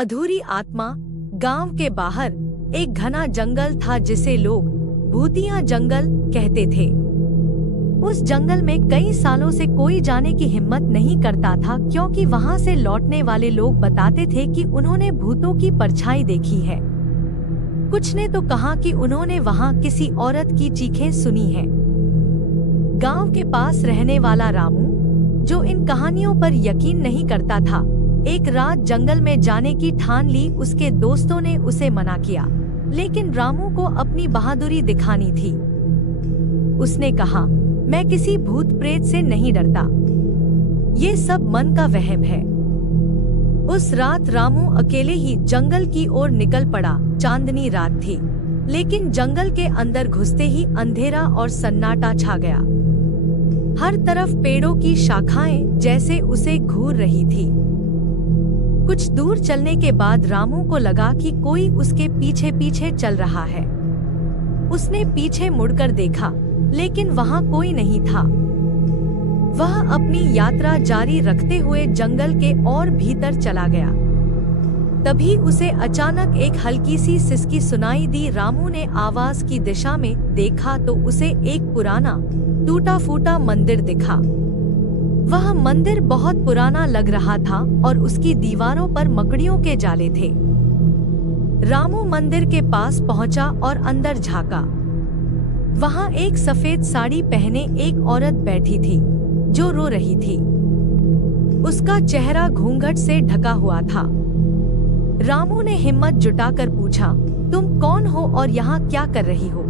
अधूरी आत्मा। गांव के बाहर एक घना जंगल था जिसे लोग भूतिया जंगल कहते थे। उस जंगल में कई सालों से कोई जाने की हिम्मत नहीं करता था, क्योंकि वहां से लौटने वाले लोग बताते थे कि उन्होंने भूतों की परछाई देखी है। कुछ ने तो कहा कि उन्होंने वहां किसी औरत की चीखें सुनी है। गांव के पास रहने वाला रामू, जो इन कहानियों पर यकीन नहीं करता था, एक रात जंगल में जाने की ठान ली। उसके दोस्तों ने उसे मना किया, लेकिन रामू को अपनी बहादुरी दिखानी थी। उसने कहा, मैं किसी भूत प्रेत से नहीं डरता, ये सब मन का वहम है। उस रात रामू अकेले ही जंगल की ओर निकल पड़ा। चांदनी रात थी, लेकिन जंगल के अंदर घुसते ही अंधेरा और सन्नाटा छा गया। हर तरफ पेड़ों की शाखाएं जैसे उसे घूर रही थी। कुछ दूर चलने के बाद रामू को लगा कि कोई उसके पीछे पीछे चल रहा है। उसने पीछे मुड़कर देखा, लेकिन वहां कोई नहीं था। वह अपनी यात्रा जारी रखते हुए जंगल के और भीतर चला गया। तभी उसे अचानक एक हल्की सी सिसकी सुनाई दी। रामू ने आवाज की दिशा में देखा तो उसे एक पुराना टूटा फूटा मंदिर दिखा। वह मंदिर बहुत पुराना लग रहा था और उसकी दीवारों पर मकड़ियों के जाले थे। रामू मंदिर के पास पहुंचा और अंदर झांका। वहां एक सफेद साड़ी पहने एक औरत बैठी थी, जो रो रही थी। उसका चेहरा घूंघट से ढका हुआ था। रामू ने हिम्मत जुटाकर पूछा, तुम कौन हो और यहाँ क्या कर रही हो?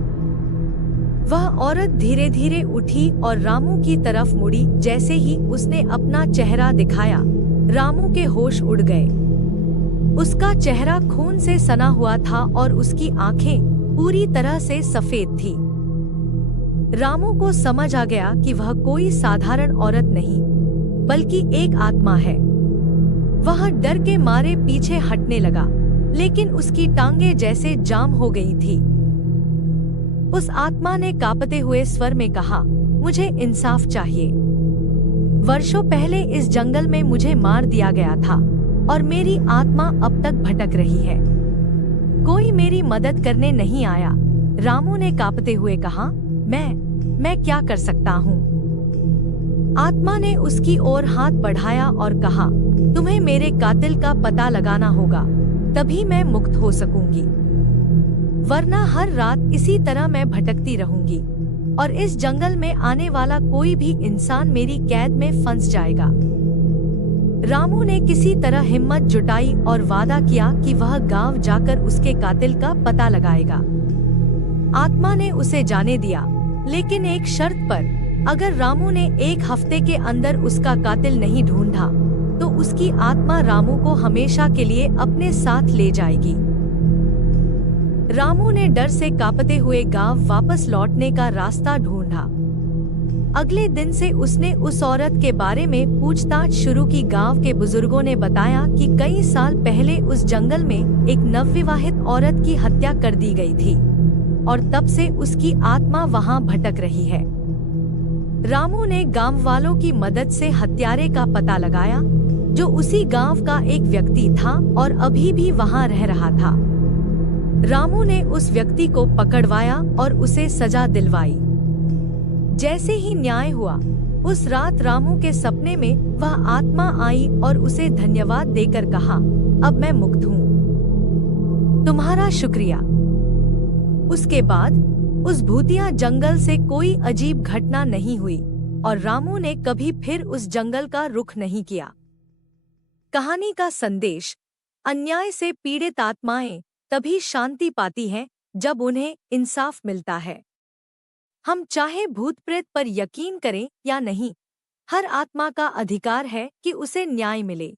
वह औरत धीरे धीरे उठी और रामू की तरफ मुड़ी। जैसे ही उसने अपना चेहरा दिखाया, रामू के होश उड़ गए। उसका चेहरा खून से सना हुआ था और उसकी आंखें पूरी तरह से सफेद थी। रामू को समझ आ गया कि वह कोई साधारण औरत नहीं, बल्कि एक आत्मा है। वह डर के मारे पीछे हटने लगा, लेकिन उसकी टांगें जैसे जाम हो गई थी। उस आत्मा ने कांपते हुए स्वर में कहा, मुझे इंसाफ चाहिए। वर्षों पहले इस जंगल में मुझे मार दिया गया था और मेरी आत्मा अब तक भटक रही है। कोई मेरी मदद करने नहीं आया। रामू ने कांपते हुए कहा, मैं क्या कर सकता हूँ? आत्मा ने उसकी ओर हाथ बढ़ाया और कहा, तुम्हें मेरे कातिल का पता लगाना होगा, तभी मैं मुक्त हो सकूंगी, वरना हर रात इसी तरह मैं भटकती रहूंगी और इस जंगल में आने वाला कोई भी इंसान मेरी कैद में फंस जाएगा। रामू ने किसी तरह हिम्मत जुटाई और वादा किया कि वह गांव जाकर उसके कातिल का पता लगाएगा। आत्मा ने उसे जाने दिया, लेकिन एक शर्त पर। अगर रामू ने 1 हफ्ते के अंदर उसका कातिल नहीं ढूंढा, तो उसकी आत्मा रामू को हमेशा के लिए अपने साथ ले जाएगी। रामू ने डर से कांपते हुए गांव वापस लौटने का रास्ता ढूंढा। अगले दिन से उसने उस औरत के बारे में पूछताछ शुरू की। गांव के बुजुर्गों ने बताया कि कई साल पहले उस जंगल में एक नवविवाहित औरत की हत्या कर दी गई थी और तब से उसकी आत्मा वहां भटक रही है। रामू ने गांव वालों की मदद से हत्यारे का पता लगाया, जो उसी गांव का एक व्यक्ति था और अभी भी वहां रह रहा था। रामू ने उस व्यक्ति को पकड़वाया और उसे सजा दिलवाई। जैसे ही न्याय हुआ, उस रात रामू के सपने में वह आत्मा आई और उसे धन्यवाद देकर कहा, अब मैं मुक्त हूँ, तुम्हारा शुक्रिया। उसके बाद उस भूतिया जंगल से कोई अजीब घटना नहीं हुई और रामू ने कभी फिर उस जंगल का रुख नहीं किया। कहानी का संदेश: अन्याय से पीड़ित आत्माएं तभी शांति पाती हैं जब उन्हें इंसाफ मिलता है। हम चाहे भूत प्रेत पर यकीन करें या नहीं, हर आत्मा का अधिकार है कि उसे न्याय मिले।